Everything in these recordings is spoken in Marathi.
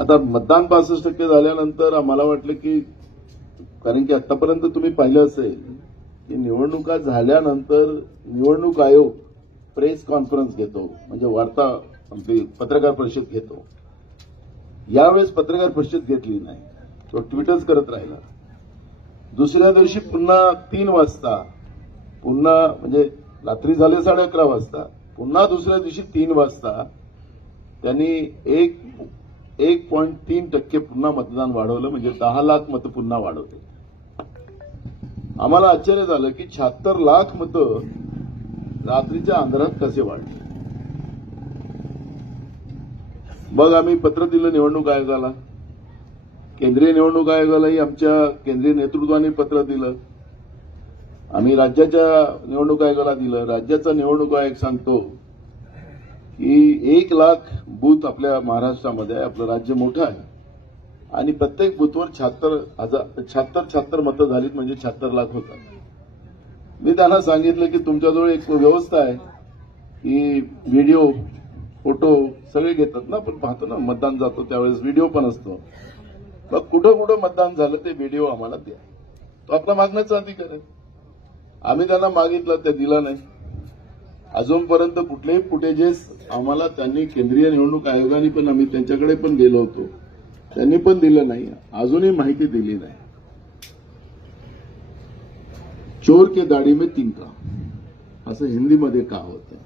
आता मतदान 65% झाल्यानंतर आम्हाला वाटलं की, कारण की आतापर्यंत तुम्ही पाहिलं असेल की निवडणुका झाल्यानंतर निवडणूक आयोग प्रेस कॉन्फरन्स घेतो, म्हणजे वार्ता पत्रकार परिषद घेतो. यावेळेस पत्रकार परिषद घेतली नाही, तो ट्विटच करत राहिला. दुसऱ्या दिवशी पुन्हा 3 वाजता, पुन्हा म्हणजे रात्री झाले 11:30 वाजता, पुन्हा दुसऱ्या दिवशी 3 वाजता त्यांनी 1.3% पुन्हा मतदान वाढवलं, म्हणजे 10 लाख मतं पुन्हा वाढवले. आम्हाला आश्चर्य झालं की 76 लाख मतं रात्रीच्या अंधारात कसे वाढले. मग आम्ही पत्र दिलं निवडणूक आयोगाला, केंद्रीय निवडणूक आयोगालाही आमच्या केंद्रीय नेतृत्वाने पत्र दिलं. आम्ही राज्याच्या निवडणूक आयोगाला दिलं. राज्याचा निवडणूक आयोग सांगतो की 1 लाख बूथ आपल्या महाराष्ट्रामध्ये आहे, आपलं राज्य मोठं आहे आणि प्रत्येक बूथवर 76 मतं झालीत, म्हणजे 76 लाख होतात. मी त्यांना सांगितलं की तुमच्याजवळ एक व्यवस्था आहे की व्हिडिओ फोटो सगळे घेतात ना, आपण पाहतो ना मतदान जातो त्यावेळेस व्हिडिओ पण असतो. मग कुठं कुठं मतदान झालं ते व्हिडिओ आम्हाला द्या. तो आपला मागण्याचा अधिकार आहे. आम्ही त्यांना मागितलं, ते दिलं नाही. अजूनपर्यंत कुठलेही फुटेजेस आम्हाला त्यांनी, केंद्रीय निवडणूक आयोगाने पण, आम्ही त्यांच्याकडे पण गेलो होतो, त्यांनी पण दिलं नाही. अजूनही माहिती दिली नाही. चोर के दाढी में तिनका असं हिंदीमध्ये का होतं.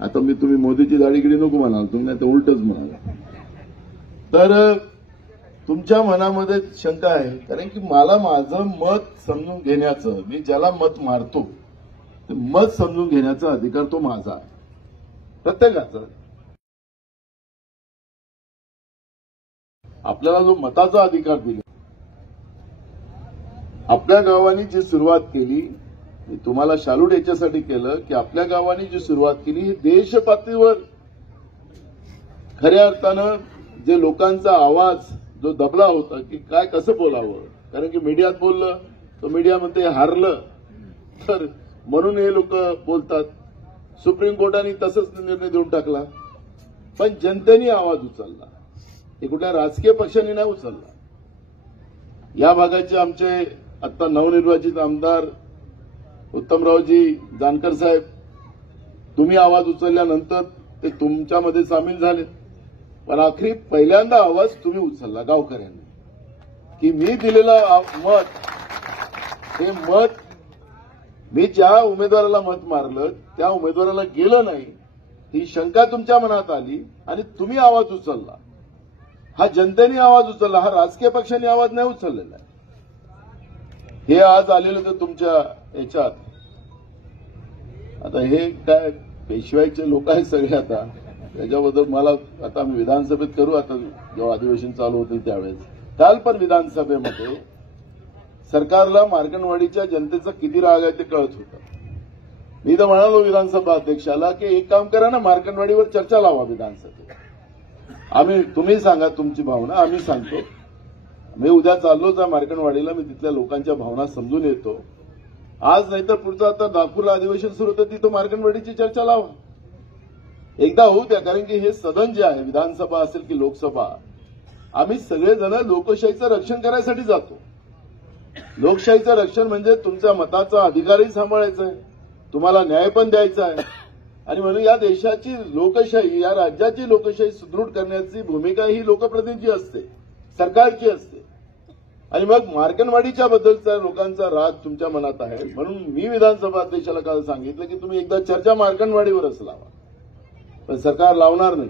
आता तुम्ही मोदीची दाढीगिरी नको म्हणाल, तुम्ही नाही तर उलटच म्हणाल. तर तुमच्या मनामध्ये शंका आहे, कारण की मला माझं मत समजून घेण्याचं, मी ज्याला मत मारतो ते मत समजून घेण्याचा अधिकार तो माझा आहे, प्रत्येकाचा. आपल्याला जो मताचा अधिकार दिला, आपल्या गावांनी जी सुरुवात केली, मी तुम्हाला शालूट याच्यासाठी केलं की आपल्या गावांनी जी सुरुवात केली ही देश पातळीवर खऱ्या अर्थानं जे लोकांचा आवाज जो दबला होता की काय कसं बोलावं, कारण की मीडियात बोललं तर मीडियामध्ये हारलं, तर म्हणून हे लोक बोलतात. सुप्रीम कोर्टाने तसंच निर्णय देऊन टाकला, पण जनतेने आवाज उचलला. हे कुठल्या राजकीय पक्षांनी नाही उचलला. या भागाचे आमचे आता नवनिर्वाचित आमदार उत्तमरावजी जानकर साहेब, तुम्ही आवाज उचलल्यानंतर ते तुमच्यामध्ये सामील झाले, पण आखरी पहिल्यांदा आवाज तुम्ही उचलला गावकऱ्यांनी, की मी दिलेलं मत, हे मत मी ज्या उमेदवाराला मत मारलं त्या उमेदवाराला गेलं नाही, ही शंका तुमच्या मनात आली आणि तुम्ही आवाज उचलला. हा जनतेने आवाज उचलला, हा राजकीय पक्षांनी आवाज नाही उचललेला आहे. हे आज आलेलं तर तुमच्या याच्यात. आता हे काय पेशवाईचे लोक आहेत सगळे, आता त्याच्याबद्दल मला, आता आम्ही विधानसभेत करू, आता जेव्हा अधिवेशन चालू होते त्यावेळेस. काल पण विधानसभेमध्ये सरकारला मार्कंडवाडीच्या जनतेचा किती राग आहे ते कळत होतं. मी तर म्हणालो विधानसभा अध्यक्षाला की एक काम करा ना, मार्कंडवाडीवर चर्चा लावा विधानसभेत. तुम्ही सांगा तुमची भावना, आम्ही सांगतो. मी उद्या चाललोच आहे मार्कंडवाडीला, मी तिथल्या लोकांच्या भावना समजून येतो. आज नाहीतर पुढचं आता नागपूरला अधिवेशन सुरू होतं, तिथं मार्कंडवाडीची चर्चा लावा. एकदा होऊ द्या, कारण की हे सदन जे आहे, विधानसभा असेल की लोकसभा, आम्ही सगळेजण लोकशाहीचं रक्षण करायसाठी जातो. लोकशाहीचं रक्षण म्हणजे तुमच्या मताचा अधिकारही सांभाळायचा आहे, तुम्हाला न्याय पण द्यायचा आहे. आणि म्हणून या देशाची लोकशाही, या राज्याची लोकशाही सुदृढ करण्याची भूमिका ही लोकप्रतिनिधीची असते, सरकारची असते. आणि मग मार्कंडवाडीच्या बद्दलचा लोकांचा राग तुमच्या मनात आहे, म्हणून मी विधानसभा अध्यक्षाला काल सांगितलं की तुम्ही एकदा चर्चा मार्कंडवाडीवरच लावा, पण सरकार लावणार नाही.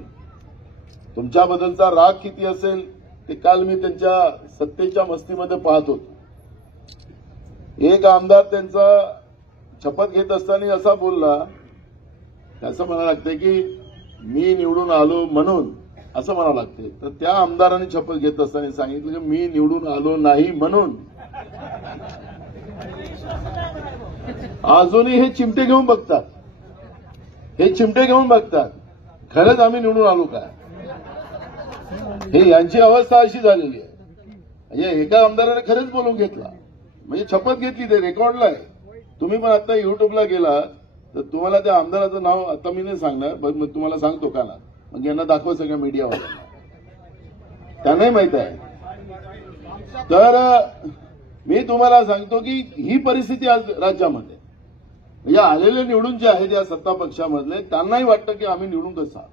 तुमच्याबद्दलचा राग किती असेल ते काल मी त्यांच्या सत्तेच्या मस्तीमध्ये पाहत होतो. एक आमदार त्यांचा शपथ घेत असताना असा बोलला, असं म्हणावं लागतंय की मी निवडून आलो म्हणून, असं म्हणावं लागते. तर त्या आमदारांनी शपथ घेत असताना सांगितलं की मी निवडून आलो नाही म्हणून. अजूनही हे चिमटे घेऊन बघतात, हे चिमटे घेऊन बघतात खरंच आम्ही निवडून आलो काय. हे यांची अवस्था अशी झालेली आहे. म्हणजे एका आमदाराने खरंच बोलून घेतला, म्हणजे शपथ घेतली, ते रेकॉर्डला आहे. तुम्ही पण आता युट्यूबला गेला तर तुम्हाला त्या आमदाराचं नाव आता मी नाही सांगणार, मग तुम्हाला सांगतो का ना, मग यांना दाखवा सगळ्या मीडियावाल्यांना. त्यांनाही माहित आहे. तर मी तुम्हाला सांगतो की ही परिस्थिती आज राज्यामध्ये म्हणजे आलेले निवडून जे आहेत या सत्ता पक्षामधले त्यांनाही वाटतं की आम्ही निवडून कसं आहोत.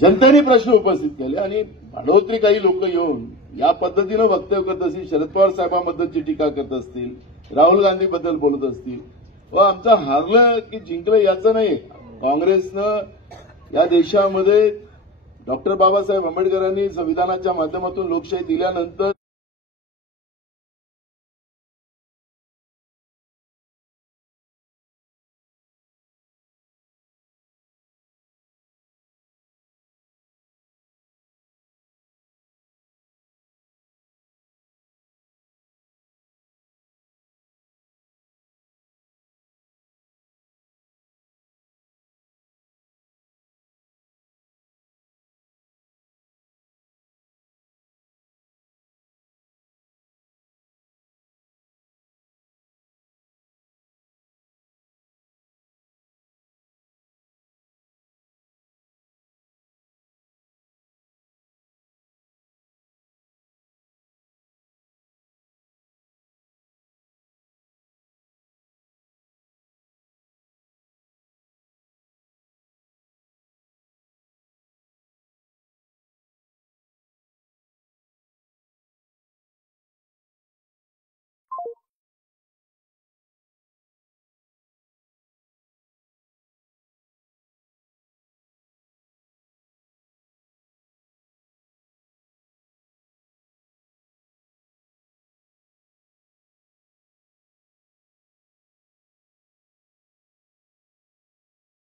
जनतेने प्रश्न उपस्थित केले आणि भाडोत्री काही लोक येऊन या पद्धतीनं वक्तव्य करत असतील, शरद पवार साहेबांबद्दलची टीका करत असतील, राहुल गांधीबद्दल बोलत असतील. व आमचं हारलं की जिंकलं याचं नाही. काँग्रेसनं या देशामध्ये डॉक्टर बाबासाहेब आंबेडकरांनी संविधानाच्या माध्यमातून लोकशाही दिल्यानंतर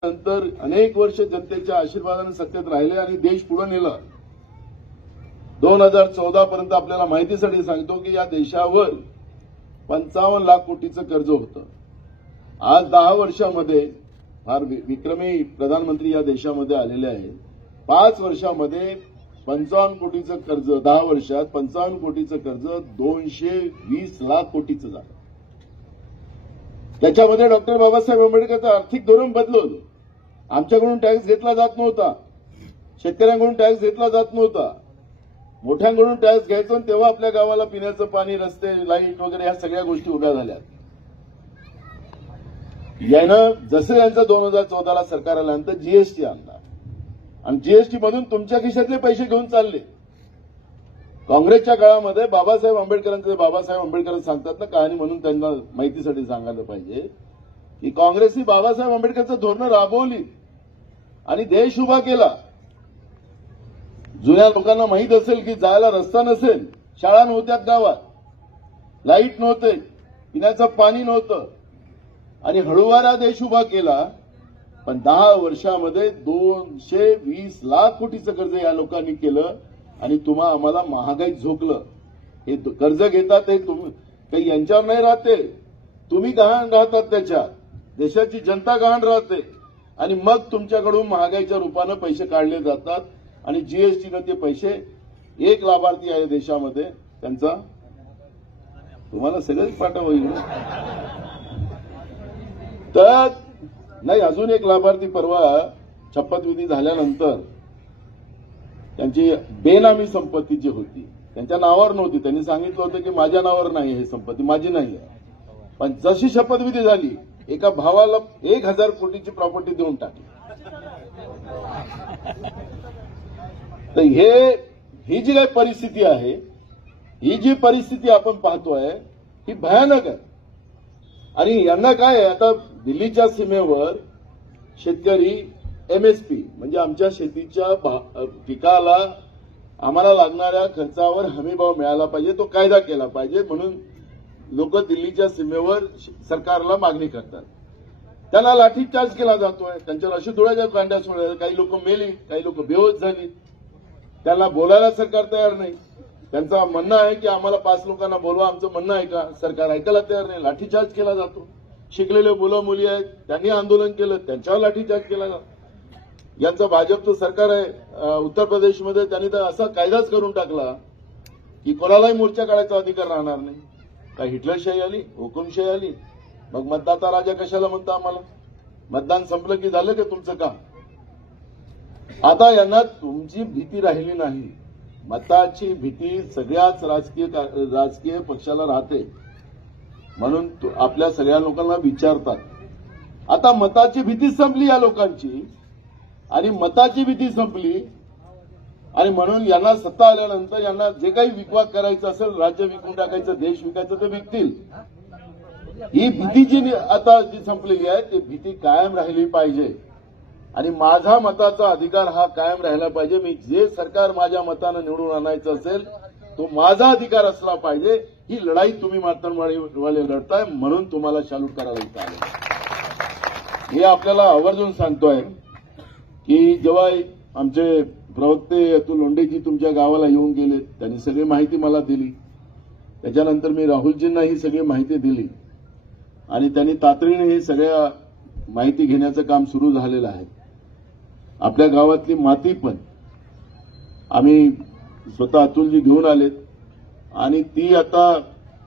नंतर अनेक वर्ष जनतेच्या आशीर्वादाने सत्तेत राहिले आणि देश पुढे नेला. 2014 पर्यंत आपल्याला माहितीसाठी सांगतो की या देशावर 55 लाख कोटीचं कर्ज होतं. आज 10 वर्षामध्ये फार विक्रमी प्रधानमंत्री या देशामध्ये आलेले आहेत. 5 वर्षामध्ये 55 कोटीचं कर्ज, 10 वर्षात 55 कोटीचं कर्ज 220 लाख कोटीचं झालं. त्याच्यामध्ये डॉक्टर बाबासाहेब आंबेडकरचं आर्थिक धोरण बदलवलं. आमच्याकडून टॅक्स घेतला जात नव्हता, शेतकऱ्यांकडून टॅक्स घेतला जात नव्हता, मोठ्यांकडून टॅक्स घ्यायचं आणि तेव्हा आपल्या गावाला पिण्याचं पाणी, रस्ते, लाईट वगैरे ह्या सगळ्या गोष्टी उभ्या झाल्या. यानं जसं यांचं 2014ला सरकार आल्यानंतर जीएसटी आणला आणि जीएसटी मधून तुमच्या खिशातले पैसे घेऊन चालले. काँग्रेसच्या काळामध्ये बाबासाहेब आंबेडकर सांगतात ना कहाणी, म्हणून त्यांना माहितीसाठी सांगायला पाहिजे की काँग्रेसने बाबासाहेब आंबेडकरचं धोरणं राबवली आणि देश उभा केला. जुन्या लोकांना माहीत असेल की जायला रस्ता नसेल, शाळा नव्हत्या गावात, लाईट नव्हते, पिण्याचं पाणी नव्हतं आणि हळूवारा देश उभा केला. पण 10 वर्षामध्ये 220 लाख कोटीचं कर्ज या लोकांनी केलं आणि आम्हाला महागाईत झोकलं. हे कर्ज घेतात हे काही यांच्यावर नाही राहते, तुम्ही गहाण राहतात त्याच्यात. देशाची जनता गहाण राहते आणि मग तुमच्याकडून महागाईच्या रूपानं पैसे काढले जातात आणि जीएसटीनं ते पैसे एक लाभार्थी आहे देशामध्ये त्यांचा तुम्हाला सगळंच पाठव होईल तर नाही. अजून एक लाभार्थी परवा शपथविधी झाल्यानंतर त्यांची बेनामी संपत्ती जी होती त्यांच्या नावावर नव्हती. त्यांनी सांगितलं होतं की माझ्या नावावर नाही, हे संपत्ती माझी नाही आहे. पण जशी शपथविधी झाली एका भावाला 1000 कोटीची प्रॉपर्टी देऊन टाकली. तर ही जी काही परिस्थिती आहे, ही जी परिस्थिती आपण पाहतोय ही भयानक आहे. आणि यांना काय आहे, आता दिल्लीच्या सीमेवर शेतकरी एमएसपी म्हणजे आमच्या शेतीच्या पिकाला आम्हाला लागणाऱ्या खर्चावर हमीभाव मिळाला पाहिजे, तो कायदा केला पाहिजे म्हणून लोक दिल्लीच्या सीमेवर सरकारला मागणी करतात. त्याला लाठीचार्ज केला जातोय, त्यांच्या अशुधुळ्याच्या कांड्या सोडल्या, काही लोक मेली, काही लोक बेहोश झाली. त्यांना बोलायला सरकार तयार नाही. त्यांचं म्हणणं आहे की आम्हाला 5 लोकांना बोलवा, आमचं म्हणणं आहे का, सरकार ऐकायला तयार नाही. लाठीचार्ज केला जातो. शिकलेले मुलं मुली आहेत, त्यांनी आंदोलन केलं, त्यांच्यावर लाठीचार्ज केला जातो. यांचं भाजपचं सरकार आहे उत्तर प्रदेशमध्ये, त्यांनी तर असा कायदाच करून टाकला की कोणालाही मोर्चा काढायचा अधिकार राहणार नाही. काय हिटलरशाही आली, हुकुमशाही आली. मग मतदाता राजा कशाला म्हणता आम्हाला? मतदान संपलं की झालं का तुमचं काम? आता यांना तुमची भीती राहिली नाही. मताची भीती सगळ्याच राजकीय पक्षाला राहते म्हणून आपल्या सगळ्या लोकांना विचारतात. आता मताची भीती संपली या लोकांची आणि मताची भीती संपली आणि म्हणून यांना सत्ता आल्यानंतर यांना जे काही विकवाक करायचं असेल, राज्य विकून टाकायचं, देश विकायचं, ते विकतील. ही भीती जी आता जी संपलेली आहे ती भीती कायम राहिली पाहिजे आणि माझा मताचा अधिकार हा कायम राहिला पाहिजे. मी जे सरकार माझ्या मतानं निवडून आणायचं असेल तो माझा अधिकार असला पाहिजे. ही लढाई तुम्ही मातरवाले लढताय म्हणून तुम्हाला सॅल्यूट करायला इथं आले. मी आपल्याला आवर्जून सांगतोय की जेव्हा आमचे प्रवक्ते अतुल लोंढेजी तुमच्या गावाला येऊन गेले, त्यांनी सगळी माहिती मला दिली. त्याच्यानंतर मी राहुलजींना ही सगळी माहिती दिली आणि त्यांनी तातडीने ही सगळ्या माहिती घेण्याचं काम सुरू झालेलं आहे. आपल्या गावातली माती पण आम्ही स्वतः अतुलजी घेऊन आलेत आणि ती आता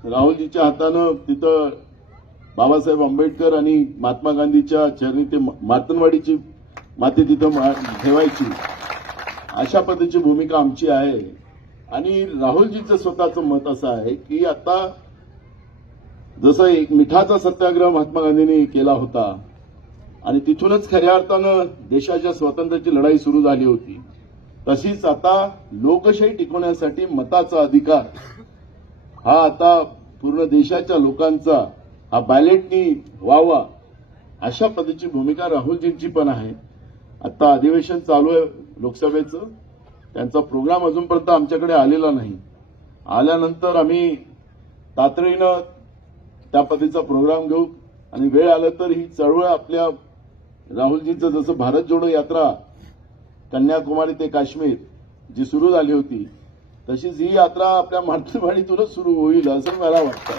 राहुलजीच्या हातानं तिथं बाबासाहेब आंबेडकर आणि महात्मा गांधीच्या चरणी ते मातनवाडीची माती तिथं ठेवायची, अशा पद्धतीची भूमिका आमची आहे. आणि राहुलजीचं स्वतःचं मत असं आहे की आता जसं एक मिठाचा सत्याग्रह महात्मा गांधींनी केला होता आणि तिथूनच खऱ्या अर्थानं देशाच्या स्वातंत्र्याची लढाई सुरू झाली होती, तशीच आता लोकशाही टिकवण्यासाठी मताचा अधिकार हा आता पूर्ण देशाच्या लोकांचा हा बॅलेटनी व्हावा, अशा पद्धतीची भूमिका राहुलजींची पण आहे. आता अधिवेशन चालू आहे लोकसभेचं, त्यांचा प्रोग्राम अजूनपर्यंत आमच्याकडे आलेला नाही. आल्यानंतर आम्ही तातडीनं त्या पद्धतीचा प्रोग्राम घेऊ आणि वेळ आलं तर ही चळवळ आपल्या राहुलजींचं जसं भारत जोडो यात्रा कन्याकुमारी ते काश्मीर जी सुरू झाली होती तशीच ही यात्रा आपल्या मातृवाडीतूनच सुरू होईल असं मला वाटतं.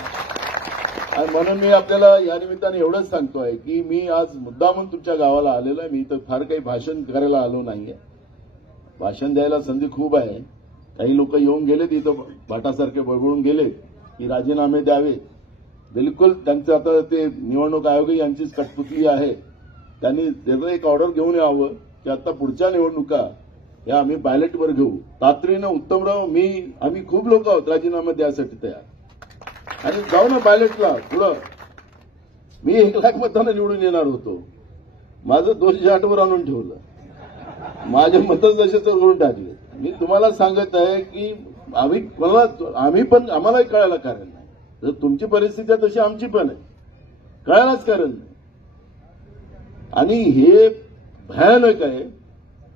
आणि म्हणून मी आपल्याला या निमित्ताने एवढंच सांगतोय की मी आज मुद्दामून तुमच्या गावाला आलेलो आहे. मी तर फार काही भाषण करायला आलो नाहीये. भाषण द्यायला संधी खूप आहे. काही लोक येऊन गेले तिथं भाटासारखे बळबळून गेले की राजीनामे द्यावे. बिलकुल त्यांचं आता ते निवडणूक आयोग यांचीच कठपुतली आहे. त्यांनी त्याचं एक ऑर्डर घेऊन यावं की आता पुढच्या निवडणुका या आम्ही बॅलेटवर घेऊ. तातडीनं उत्तमराव आम्ही खूप लोक आहोत राजीनामा द्यायसाठी तयार आणि जाऊ ना बॅलेटला पुढं. मी 1,00,000 मतांना निवडून येणार होतो. माझं 208 वर आणून ठेवलं. माझे मतच जसे तर करून टाकले. मी तुम्हाला सांगत आहे की आम्ही पण आम्हालाही कळायला कारण नाही. जर तुमची परिस्थिती आहे तशी आमची पण आहे, कळायलाच कारण नाही. आणि हे भयानक आहे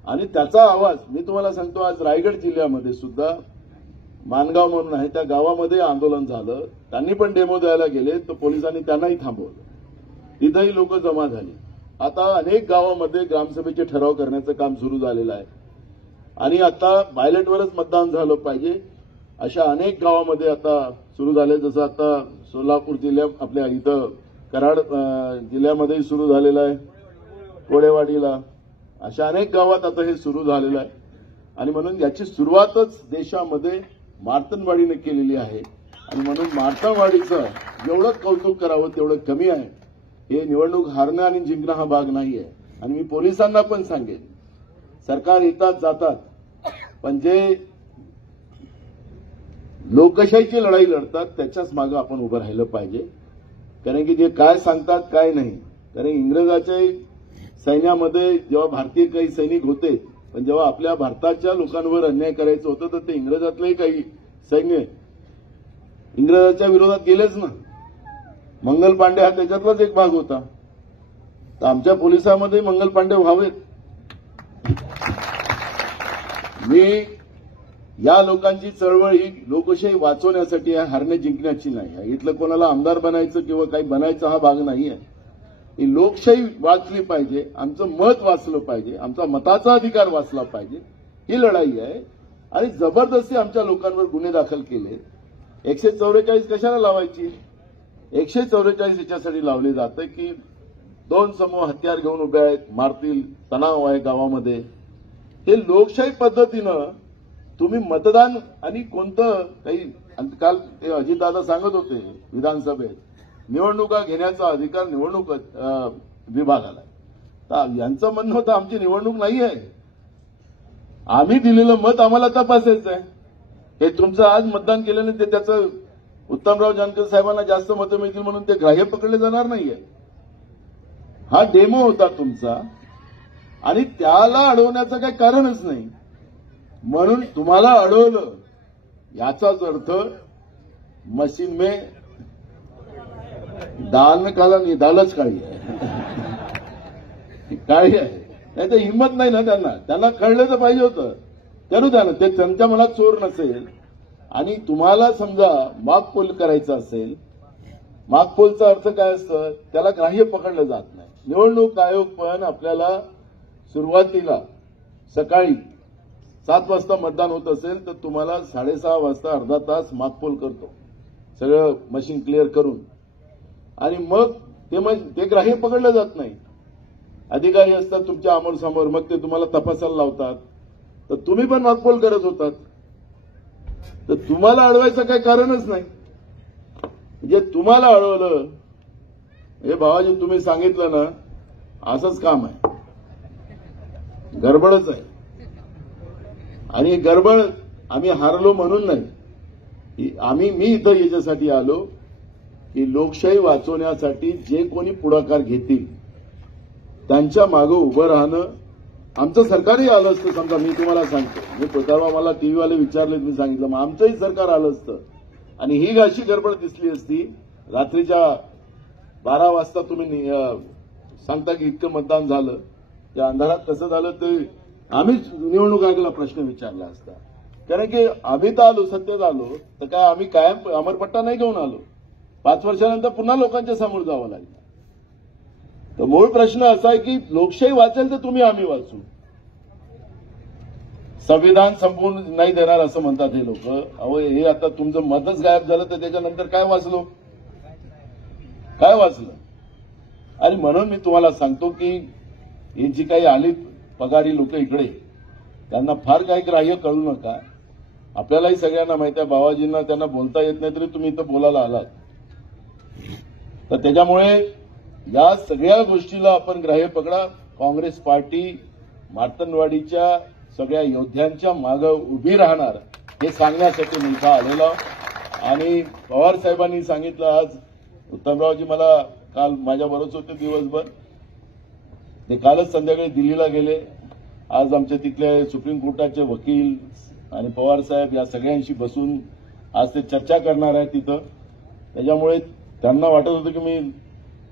आणि त्याचा आवाज मी तुम्हाला सांगतो. आज रायगड जिल्ह्यामध्ये सुद्धा मानगाव म्हणून आहे त्या गावामध्ये आंदोलन झालं. त्यांनी पण डेमो द्यायला गेले तर पोलिसांनी त्यांनाही थांबवलं. तिथंही लोक जमा झाली. आता अनेक गावामध्ये ग्रामसभेचे ठराव करण्याचं काम सुरू झालेलं आहे आणि आता बॅलेटवरच मतदान झालं पाहिजे अशा अनेक गावामध्ये आता सुरू झाले. जसं आता सोलापूर जिल्ह्यात आपल्या इथं कराड जिल्ह्यामध्ये सुरू झालेला आहे, कोळेवाडीला, अशा अनेक गावात आता हे सुरू झालेलं आहे. आणि म्हणून याची सुरुवातच देशामध्ये मार्तनवाडीने केलेली आहे. आणि म्हणून मार्तनवाडीचं जेवढं कौतुक करावं तेवढं कमी आहे. हे निवडणूक हारणं आणि जिंकणं हा भाग नाही आहे. आणि मी पोलिसांना पण सांगेन, सरकार येतात जातात, पण जे लोकशाहीची लढाई लढतात त्याच्याच मागे आपण उभं राहिलं पाहिजे. कारण की जे काय सांगतात काय नाही. कारण इंग्रजाच्या सैन्यामध्ये जेव्हा भारतीय काही सैनिक होते, पण जेव्हा आपल्या भारताच्या लोकांवर अन्याय करायचं होतं तर ते इंग्रजातलेही काही सैन्य इंग्रजाच्या विरोधात गेलेच ना. मंगल पांडे हा त्याच्यातलाच एक भाग होता. तर आमच्या पोलिसांमध्ये मंगल पांडे व्हावेत. मी या लोकांची चळवळ ही लोकशाही वाचवण्यासाठी आहे, हारणे जिंकण्याची नाही आहे. इथलं कोणाला आमदार बनायचं किंवा काही बनायचं हा भाग नाही आहे. ही लोकशाही वाचली पाहिजे, आमचं मत वाचलं पाहिजे, आमचा मताचा अधिकार वाचला पाहिजे, ही लढाई आहे. आणि जबरदस्ती आमच्या लोकांवर गुन्हे दाखल केले. 144 कशाला लावायची? 144 याच्यासाठी लावले जाते की दोन समूह हत्यार घेऊन उभे आहेत, मारतील, तणाव आहे गावामध्ये. हे लोकशाही पद्धतीनं तुम्ही मतदान आणि कोणतं काही, काल अजितदादा सांगत होते विधानसभेत, निवडणुका घेण्याचा अधिकार निवडणूक विभागाला. तर यांचं म्हणणं होतं आमची निवडणूक नाही आहे, आम्ही दिलेलं मत आम्हाला तपासायचं आहे. हे तुमचं आज मतदान केल्याने ते त्याचं उत्तमराव जानकर साहेबांना जास्त मतं मिळतील म्हणून ते ग्राह्य पकडले जाणार नाहीये. हा डेमो होता तुमचा आणि त्याला अडवण्याचं काही कारणच नाही. म्हणून तुम्हाला अडवलं याचाच अर्थ मशीन में दाल न काला नाही, दालच काळी आहे. काळी आहे, नाही तर हिंमत नाही ना त्यांना कळलं तर पाहिजे होतं. करू द्या ना, ते त्यांच्या मनात चोर नसेल. आणि तुम्हाला समजा मागपोल करायचं असेल, मागपोलचा अर्थ काय असतं, त्याला ग्राह्य पकडलं जात नाही. निवडणूक आयोग पण आपल्याला सुरुवातीला सकाळी 7 वाजता मतदान होत असेल तर तुम्हाला 6:30 वाजता अर्धा तास मागपोल करतो, सगळं मशीन क्लिअर करून. आणि मग ते ग्राह्य पकडलं जात नाही. अधिकारी असतात तुमच्या समोर, मग ते तुम्हाला तपासायला लावतात. तर तुम्ही पण मागपोल करत होतात, तर तुम्हाला अडवायचं काही कारणच नाही. म्हणजे तुम्हाला अडवलं, हे भावाजी तुम्ही सांगितलं ना, असंच काम आहे, गडबडच आहे. आणि गडबड आम्ही हारलो म्हणून नाही, मी इथं याच्यासाठी आलो की लोकशाही वाचवण्यासाठी जे कोणी पुढाकार घेतील त्यांच्या मागे उभं राहणं. आमचं सरकारही आलं असतं, समजा मी तुम्हाला सांगतो, मी तेव्हा मला टीव्हीवाले विचारले, मी सांगितलं मग आमचंही सरकार आलं असतं आणि ही अशी गडबड दिसली असती. रात्रीच्या 12 वाजता तुम्ही सांगता की इतकं मतदान झालं, त्या अंधारात कसं झालं ते आम्हीच निवडणूक आयोगाला प्रश्न विचारला असता. कारण की आम्ही तर आलो, सत्तेत आलो, तर काय आम्ही कायम अमरपट्टा नाही घेऊन आलो. 5 वर्षानंतर पुन्हा लोकांच्या समोर जावं लागलं. तर मूळ प्रश्न असा आहे की लोकशाही वाचेल तर तुम्ही आम्ही वाचू. संविधान संपवून नाही देणार असं म्हणतात हे लोक. अहो, हे आता तुमचं मतच गायब झालं तर त्याच्यानंतर काय वाचलो, काय वाचलं? आणि म्हणून मी तुम्हाला सांगतो की ही जी काही आली पगारी लोक इकडे, त्यांना फार काही ग्राह्य कळू नका. आपल्यालाही सगळ्यांना माहिती आहे, बाबाजींना त्यांना बोलता येत नाही तरी तुम्ही इथं बोलायला आलात. तर त्याच्यामुळे या सगळ्या गोष्टीला आपण ग्राह्य पकडा. काँग्रेस पार्टी मार्तनवाडीच्या सगळ्या योद्ध्यांच्या मागे उभी राहणार हे सांगण्यासाठी मी इथं आलेलो. आणि पवार साहेबांनी सांगितलं, आज उत्तमरावजी मला काल माझ्याबरोबर होते दिवसभर, ते कालच संध्याकाळी दिल्लीला गेले. आज आमच्या तिथले सुप्रीम कोर्टाचे वकील आणि पवार साहेब या सगळ्यांशी बसून आज ते चर्चा करणार आहेत तिथं. त्याच्यामुळे त्यांना वाटत होतं की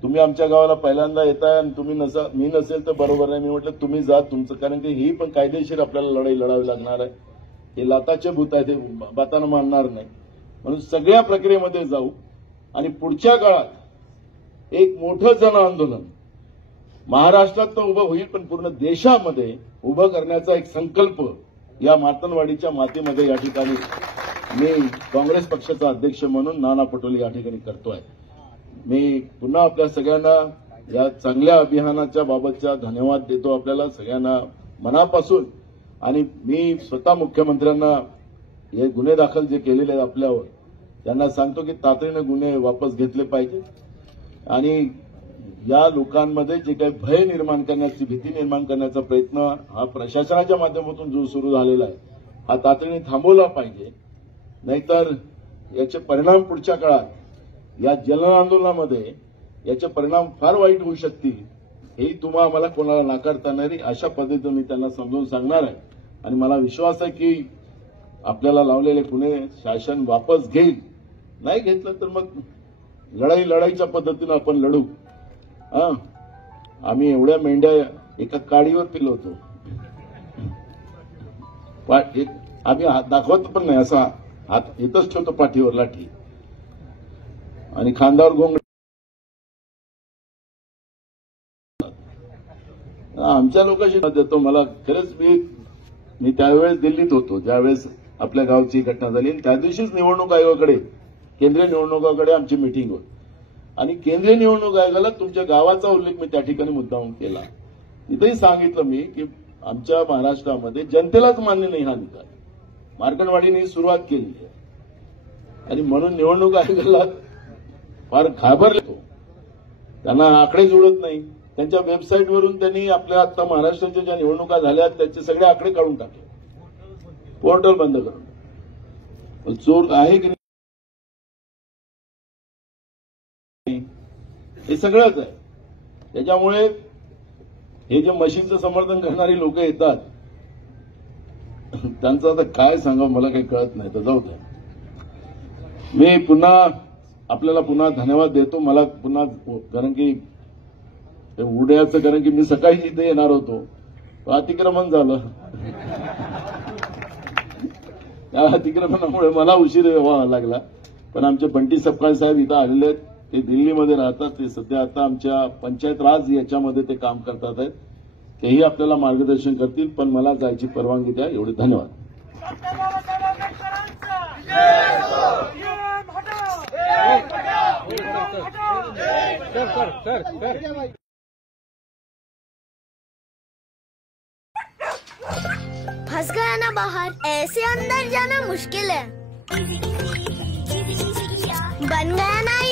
तुम्ही आमच्या गावाला पहिल्यांदा येताय आणि मी नसेल तर बरोबर नाही. मी म्हटलं तुम्ही जा तुमचं, कारण की ही पण कायदेशीर आपल्याला लढाई लढावी लागणार आहे. हे लाताचे भूत आहे, ते बातानं मानणार नाही. म्हणून सगळ्या प्रक्रियेमध्ये जाऊ आणि पुढच्या काळात एक मोठं जन आंदोलन महाराष्ट्रात तर उभं होईल, पण पूर्ण देशामध्ये उभं करण्याचा एक संकल्प या मार्तनवाडीच्या मातीमध्ये या ठिकाणी मी काँग्रेस पक्षाचा अध्यक्ष म्हणून नाना पटोले या ठिकाणी करतोय. मी पुन्हा आपल्या सगळ्यांना या चांगल्या अभियानाच्या बाबतचा धन्यवाद देतो आपल्याला सगळ्यांना मनापासून. आणि मी स्वतः मुख्यमंत्र्यांना हे गुन्हे दाखल जे केलेले आहेत आपल्यावर त्यांना सांगतो की तातडीने गुन्हे वापस घेतले पाहिजे. आणि या लोकांमध्ये जे काही भय निर्माण करण्याची भीती निर्माण करण्याचा प्रयत्न हा प्रशासनाच्या माध्यमातून जो सुरू झालेला आहे हा तातडीने थांबवला पाहिजे. नाहीतर याचे परिणाम पुढच्या काळात या जन आंदोलनामध्ये याचे परिणाम फार वाईट होऊ शकतील. हेही तुम्हा आम्हाला कोणाला नाकारता नाही अशा पद्धतीने मी त्यांना समजावून सांगणार आहे. आणि मला विश्वास आहे की आपल्याला लावलेले गुन्हे शासन वापस घेईल. नाही घेतलं तर मग लढाईच्या पद्धतीनं आपण लढू. आम्ही एवढ्या मेंढ्या एका काडीवर पिलवतो. आम्ही दाखवत पण नाही असा हात इथंच ठेवतो पाठीवर लाठी आणि खांद्यावर गोंग. आमच्या लोकांशी देतो. मला खरंच मी त्यावेळेस दिल्लीत होतो ज्यावेळेस आपल्या गावची घटना झाली. त्या दिवशीच निवडणूक आयोगाकडे केंद्रीय निवडणूक आयोगाकडे आमची मीटिंग होती. आणि केंद्रीय निवडणूक आयोगाला तुमच्या गावाचा उल्लेख मी त्या ठिकाणी मुद्दामून केला. तिथेही सांगितलं मी की आमच्या महाराष्ट्रामध्ये जनतेलाच मान्य नाही हा निकाल. मार्कंडवाडीने सुरुवात केली आहे आणि म्हणून निवडणूक आयोगाला फार घाबरले. त्यांना आकडे जुळत नाही. त्यांच्या वेबसाईटवरून त्यांनी आपल्या आता महाराष्ट्राच्या ज्या निवडणुका झाल्या त्याचे सगळे आकडे काढून टाकले. पोर्टल बंद करून. चोर आहे की नाही हे सगळंच आहे. त्याच्यामुळे हे जे मशीनचं समर्थन करणारी लोक येतात त्यांचं आता काय सांगावं मला काही कळत नाही. तर जाऊ द्या. मी आपल्याला पुन्हा धन्यवाद देतो. मला पुन्हा कारण की उड्याचं कारण की मी सकाळी इथे येणार होतो. अतिक्रमण झालं. त्या अतिक्रमणामुळे मला उशीर व्हावा लागला. पण आमचे बंटी सपकाळ साहेब इथं आलेले आहेत. ते दिल्लीमध्ये राहतात. ते सध्या आता आमच्या पंचायत राज याच्यामध्ये ते काम करतात आहेत. तेही आपल्याला मार्गदर्शन करतील. पण मला जायची परवानगी द्या. एवढे धन्यवाद. फंस गया ना बाहर, ऐसे अंदर जाना मुश्किल है. बन गया ना